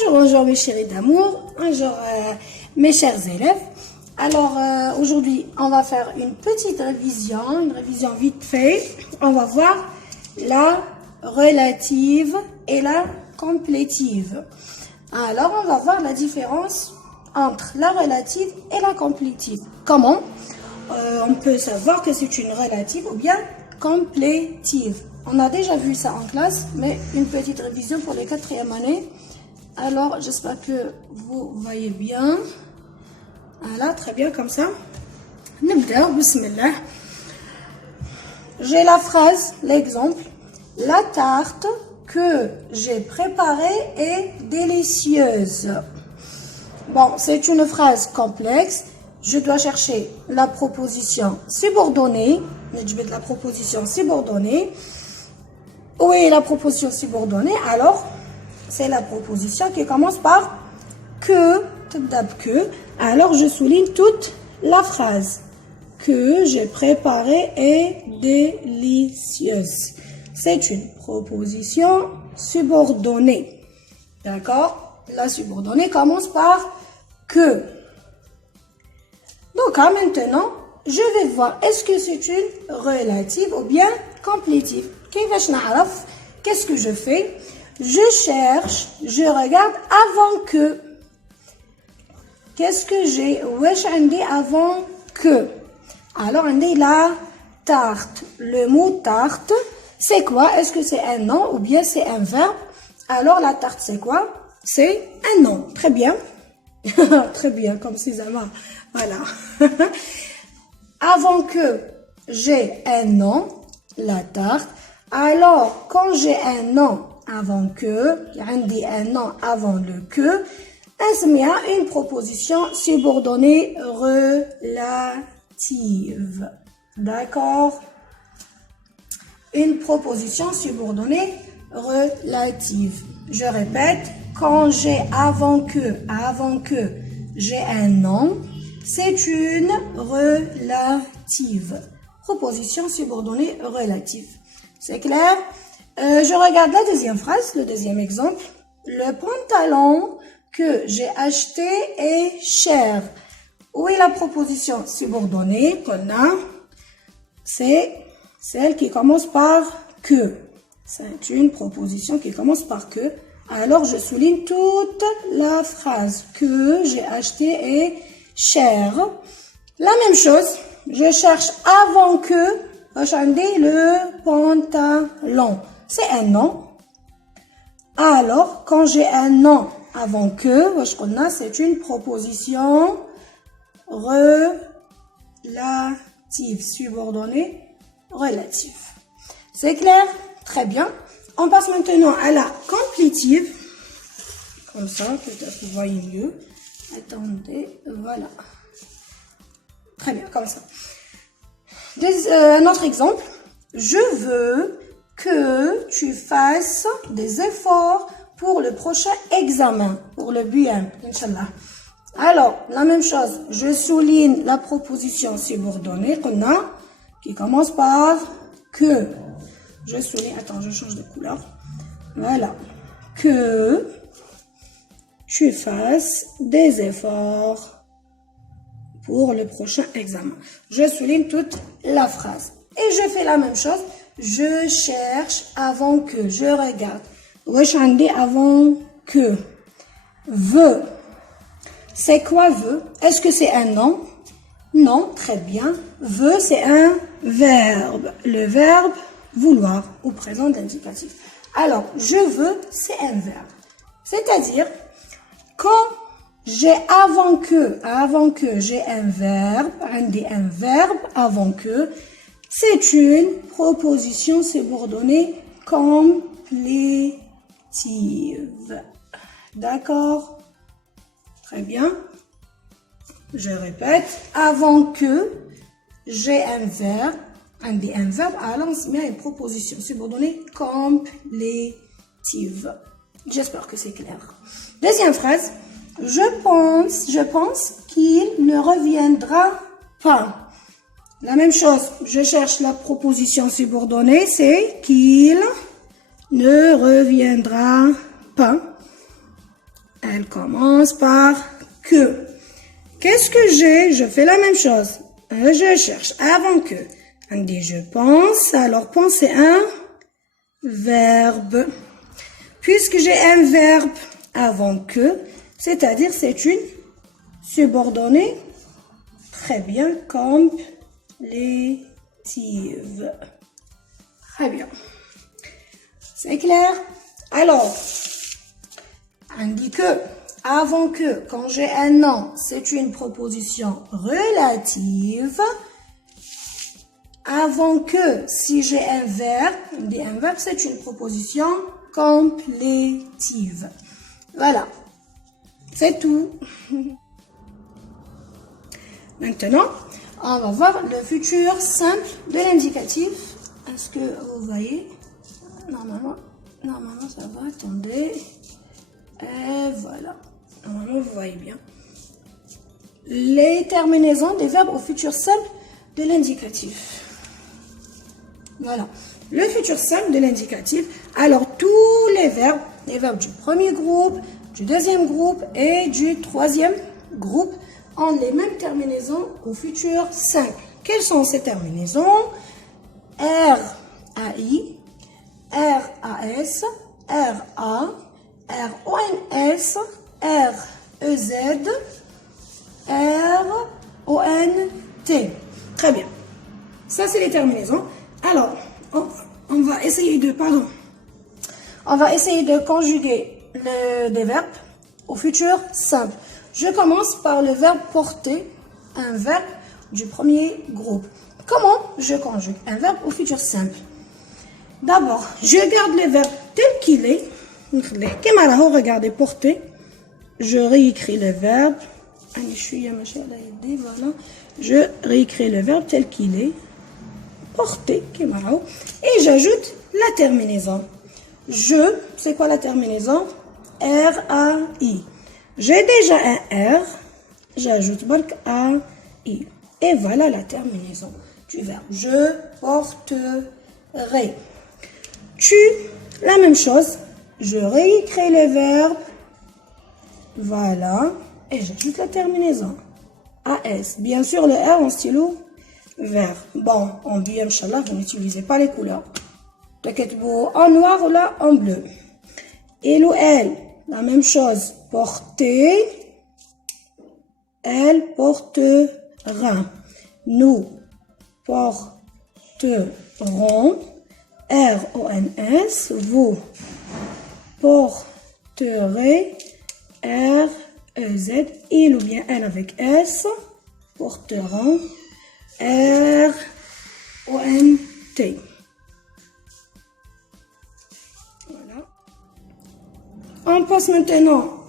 Bonjour, bonjour mes chéris d'amour, bonjour mes chers élèves. Alors aujourd'hui, on va faire une petite révision, une révision vite fait. On va voir la relative et la complétive. Alors on va voir la différence entre la relative et la complétive. Comment on peut savoir que c'est une relative ou bien complétive? On a déjà vu ça en classe, mais une petite révision pour les 4e années. Alors, j'espère que vous voyez bien. Voilà, très bien, comme ça. Nibda, bismillah. J'ai la phrase, l'exemple. La tarte que j'ai préparée est délicieuse. Bon, c'est une phrase complexe. Je dois chercher la proposition subordonnée. Je vais de la proposition subordonnée. Où est la proposition subordonnée? Alors, c'est la proposition qui commence par que. Alors, je souligne toute la phrase. Que j'ai préparée est délicieuse. C'est une proposition subordonnée. D'accord? La subordonnée commence par que. Donc, maintenant, je vais voir est-ce que c'est une relative ou bien complétive. Qu'est-ce que je fais? Je cherche, je regarde avant que. Qu'est-ce que j'ai? Wesh andi avant que. Alors, on dit la tarte. Le mot tarte, c'est quoi? Est-ce que c'est un nom ou bien c'est un verbe? Alors, la tarte, c'est quoi? C'est un nom. Très bien. Très bien, comme César. Voilà. Avant que j'ai un nom, la tarte. Alors, quand j'ai un nom avant que, j'ai un nom avant le que, une proposition subordonnée relative. D'accord? Une proposition subordonnée relative. Je répète, quand j'ai avant que j'ai un nom, c'est une relative. Proposition subordonnée relative. C'est clair? Je regarde la deuxième phrase, le deuxième exemple. Le pantalon que j'ai acheté est cher. Où est la proposition subordonnée qu'on a? C'est celle qui commence par que. C'est une proposition qui commence par que. Alors, je souligne toute la phrase. Que j'ai acheté est cher. La même chose, je cherche avant que. Le pantalon. C'est un nom. Alors, quand j'ai un nom avant que, c'est une proposition relative, subordonnée relative. C'est clair? Très bien. On passe maintenant à la complétive. Comme ça, peut-être vous voyez mieux. Attendez, voilà. Très bien, comme ça. Un autre exemple. Je veux que tu fasses des efforts pour le prochain examen, pour le BUM, Inch'Allah. Alors, la même chose, je souligne la proposition subordonnée qu'on a, qui commence par que. Je souligne, attends, je change de couleur. Voilà. Que tu fasses des efforts pour le prochain examen. Je souligne toute la phrase. Et je fais la même chose. Je cherche avant que. Je regarde. Wesh andi avant que. Veux. C'est quoi veut? Est-ce que c'est un nom? Non, très bien. Veut, c'est un verbe. Le verbe vouloir au présent d'indicatif. Alors, je veux, c'est un verbe. C'est-à-dire, quand j'ai avant que j'ai un verbe avant que, c'est une proposition subordonnée complétive. D'accord? Très bien. Je répète, avant que j'ai un verbe, alors on se met à une proposition subordonnée complétive. J'espère que c'est clair. Deuxième phrase. Je pense qu'il ne reviendra pas. La même chose, je cherche la proposition subordonnée, c'est qu'il ne reviendra pas. Elle commence par que. Qu'est-ce que j'ai? Je fais la même chose. Je cherche avant que. On dit je pense. Alors penser un verbe. Puisque j'ai un verbe avant que, c'est-à-dire c'est une subordonnée. Très bien, complétive. Très bien. C'est clair? Alors, on dit que, avant que, quand j'ai un nom, c'est une proposition relative. Avant que, si j'ai un verbe, on dit un verbe, c'est une proposition complétive. Voilà. C'est tout. Maintenant, on va voir le futur simple de l'indicatif. Est-ce que vous voyez? Normalement ça va. Attendez. Et voilà. Normalement, vous voyez bien. Les terminaisons des verbes au futur simple de l'indicatif. Voilà. Le futur simple de l'indicatif. Alors, tous les verbes du premier groupe, du deuxième groupe et du troisième groupe ont les mêmes terminaisons au futur simple. Quelles sont ces terminaisons? R-A-I, R-A-S, R-A, R-O-N-S, R-E-Z, R-O-N-T. Très bien. Ça, c'est les terminaisons. Alors, on va essayer de conjuguer des verbes au futur simple. Je commence par le verbe porter, un verbe du premier groupe. Comment je conjugue un verbe au futur simple? D'abord, je garde le verbe tel qu'il est. Regardez, porter. Je réécris le verbe. Voilà. Je réécris le verbe tel qu'il est. Porter. Et j'ajoute la terminaison. C'est quoi la terminaison? R-A-I. J'ai déjà un R. J'ajoute A-I. Et voilà la terminaison du verbe. Je porterai. Tu, la même chose. Je réécris le verbe. Voilà. Et j'ajoute la terminaison. AS. Bien sûr, le R en stylo vert. Bon, en bien, Inch'Allah, vous n'utilisez pas les couleurs. En noir ou là, en bleu. Il ou elle, la même chose. Porter. Elle portera. Nous porterons. R-O-N-S. Vous porterez. R-E-Z. Il ou bien elle avec S. Porteront. R-O-N-T. Voilà. On passe maintenant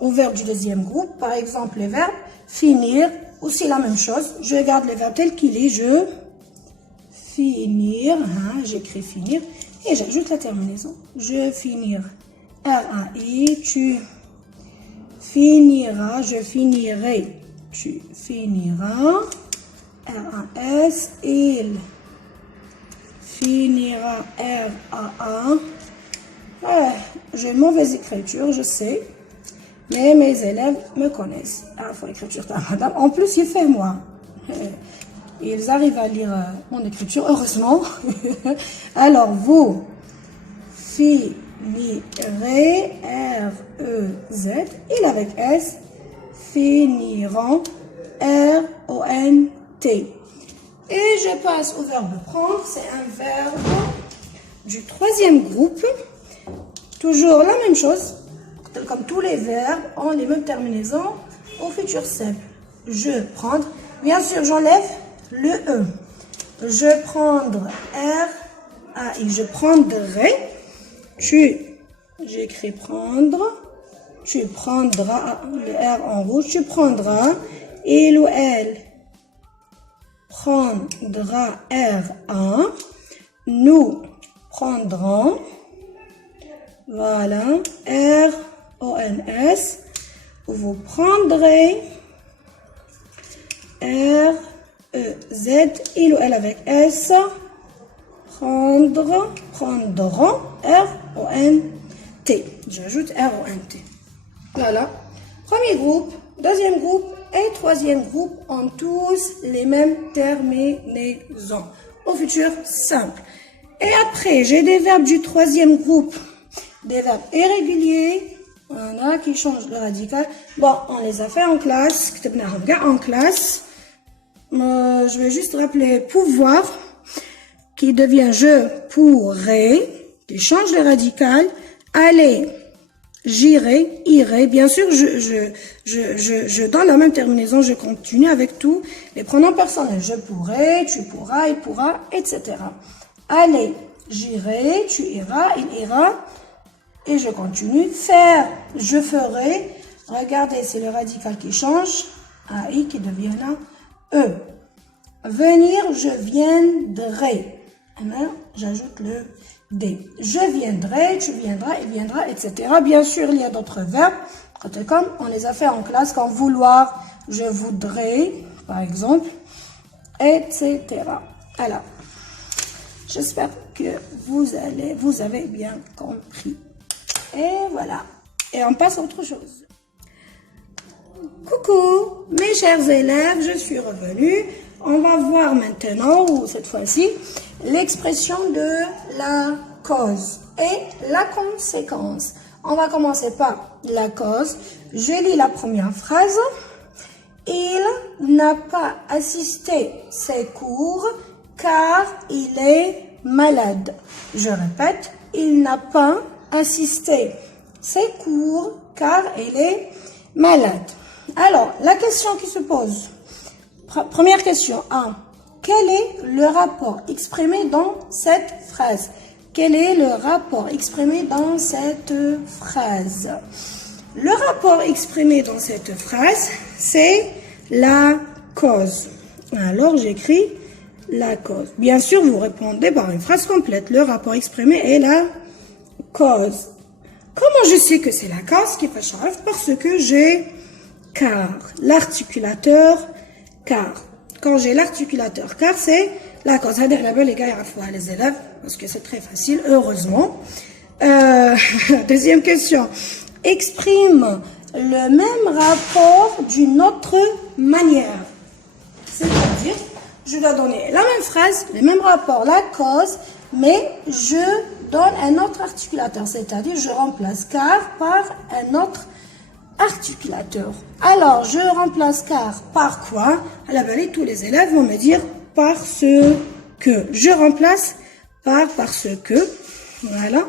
au verbe du deuxième groupe. Par exemple, les verbes finir, aussi la même chose. Je garde le verbe tel qu'il est. Je finir, j'écris finir et j'ajoute la terminaison. Je finir. R-A-I, tu finiras, je finirai. Tu finiras. R-A-S, il finira. R-A-A. J'ai une mauvaise écriture, je sais. Mais mes élèves me connaissent. Il faut écriture madame. En plus, il fait moi. Ils arrivent à lire mon écriture, heureusement. Alors, vous finirez. R-E-Z. Il avec S. Finiront. R-O-N-T. Et je passe au verbe prendre. C'est un verbe du troisième groupe. Toujours la même chose. Comme tous les verbes ont les mêmes terminaisons au futur simple. Je prendre. Bien sûr, j'enlève le E. Je prendre. R-A-I. Je prendrai. J'écris prendre. Tu prendras. Le R en rouge. Tu prendras. Il ou elle prendra. R-A. Nous prendrons. Voilà. R-O-N-S. Vous prendrez. R-E-Z. Il ou elle avec S. Prendre. Prendront. R-O-N-T. T. J'ajoute R ou un T. Voilà. Premier groupe, deuxième groupe et troisième groupe ont tous les mêmes terminaisons. Au futur simple. Et après, j'ai des verbes du troisième groupe, des verbes irréguliers, voilà, qui changent le radical. Bon, on les a fait en classe, en classe. Je vais juste rappeler pouvoir, qui devient je pourrais, qui change le radical. Aller, j'irai, irai. Bien sûr, je donne la même terminaison, je continue avec tous les pronoms personnels. Je pourrais, tu pourras, il pourra, etc. Aller, j'irai, tu iras, il ira. Et je continue. Faire, je ferai. Regardez, c'est le radical qui change. AI qui devient là. E. Venir, je viendrai. Et maintenant, j'ajoute le D. Je viendrai, tu viendras, il viendra, etc. Bien sûr, il y a d'autres verbes. Comme on les a fait en classe, comme vouloir, je voudrais, par exemple, etc. Alors, j'espère que vous avez bien compris. Et voilà. Et on passe à autre chose. Coucou, mes chers élèves, je suis revenue. On va voir maintenant, ou cette fois-ci, l'expression de la cause et la conséquence. On va commencer par la cause. Je lis la première phrase. Il n'a pas assisté ses cours car il est malade. Je répète, il n'a pas assisté ses cours car il est malade. Alors, la question qui se pose, première question 1. Quel est le rapport exprimé dans cette phrase? Quel est le rapport exprimé dans cette phrase? Le rapport exprimé dans cette phrase, c'est la cause. Alors, j'écris la cause. Bien sûr, vous répondez par une phrase complète. Le rapport exprimé est la cause. Comment je sais que c'est la cause qui fait changer? Parce que j'ai car. L'articulateur car. Quand j'ai l'articulateur car, c'est la cause. Les gars, les élèves, parce que c'est très facile, heureusement. Deuxième question. Exprime le même rapport d'une autre manière. C'est-à-dire, je dois donner la même phrase, le même rapport, la cause, mais je donne un autre articulateur. C'est-à-dire, je remplace car par un autre articulateur. Alors, je remplace car par quoi? À la vallée, tous les élèves vont me dire parce que. Je remplace par parce que. Voilà.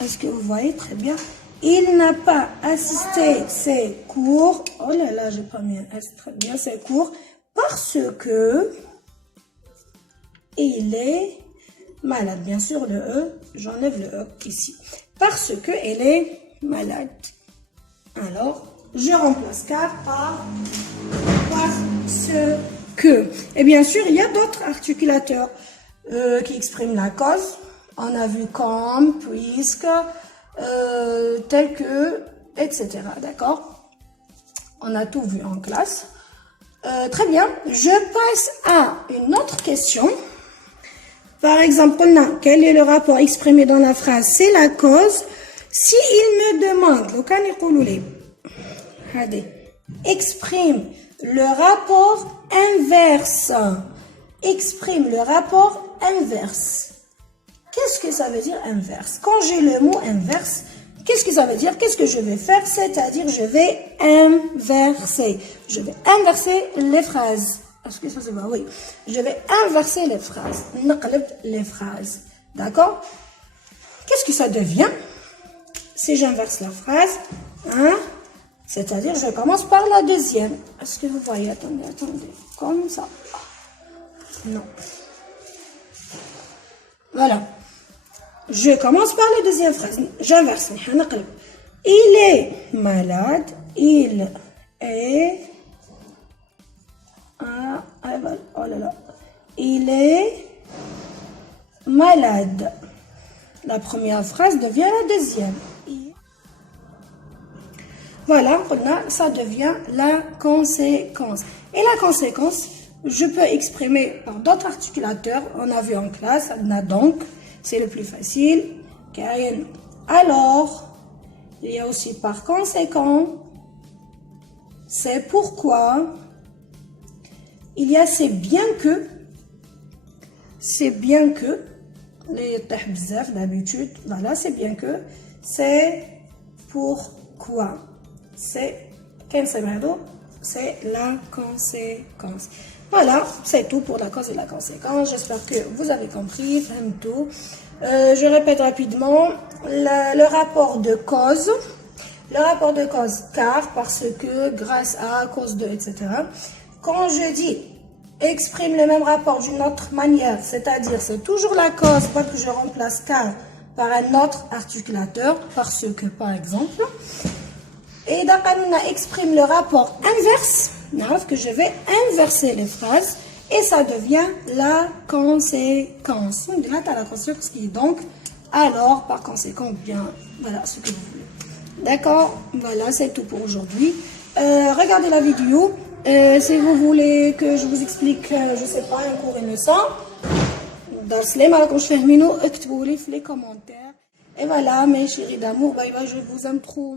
Est-ce que vous voyez très bien? Il n'a pas assisté ses cours. Oh là là, j'ai pas mis un S, très bien, ses cours. Parce que il est malade. Bien sûr, le E, j'enlève le E ici. Parce que il est malade. Alors, je remplace car par parce que. Et bien sûr, il y a d'autres articulateurs qui expriment la cause. On a vu comme, puisque, tel que, etc. D'accord? On a tout vu en classe. Très bien. Je passe à une autre question. Par exemple, quel est le rapport exprimé dans la phrase? C'est la cause. Si il me demande, exprime le rapport inverse. Exprime le rapport inverse. Qu'est-ce que ça veut dire inverse? Quand j'ai le mot inverse, qu'est-ce que ça veut dire? Qu'est-ce que je vais faire? C'est-à-dire, je vais inverser. Je vais inverser les phrases. Est-ce que ça se voit? Oui. Je vais inverser les phrases. Naqleb les phrases. D'accord? Qu'est-ce que ça devient? Si j'inverse la phrase, hein, c'est-à-dire, je commence par la deuxième. Est-ce que vous voyez? Attendez. Comme ça. Non. Voilà. Je commence par la deuxième phrase. J'inverse. Il est malade. Il est... oh là là. Il est malade. La première phrase devient la deuxième. Voilà, ça devient la conséquence. Et la conséquence, je peux exprimer par d'autres articulateurs. On a vu en classe, on a donc, c'est le plus facile. Alors, Il y a aussi par conséquent. C'est pourquoi. Il y a c'est bien que. C'est bien que. Les tahbzaf d'habitude. Voilà, c'est bien que. C'est pourquoi. C'est la conséquence. Voilà, c'est tout pour la cause et la conséquence. J'espère que vous avez compris. Tout. Je répète rapidement le rapport de cause. Le rapport de cause, car, parce que, grâce à cause de, etc. Quand je dis exprime le même rapport d'une autre manière, c'est-à-dire c'est toujours la cause, pas que je remplace car par un autre articulateur, parce que, par exemple. Et Daqanouna exprime le rapport inverse, que je vais inverser les phrases, et ça devient la conséquence. On dirait à la conséquence qui est donc, alors, par conséquent, bien, voilà ce que vous voulez. D'accord, voilà, c'est tout pour aujourd'hui. Regardez la vidéo. Si vous voulez que je vous explique, je sais pas, un cours innocent, dans les commentaires. Et voilà, mes chéris d'amour, bye bye, je vous aime trop.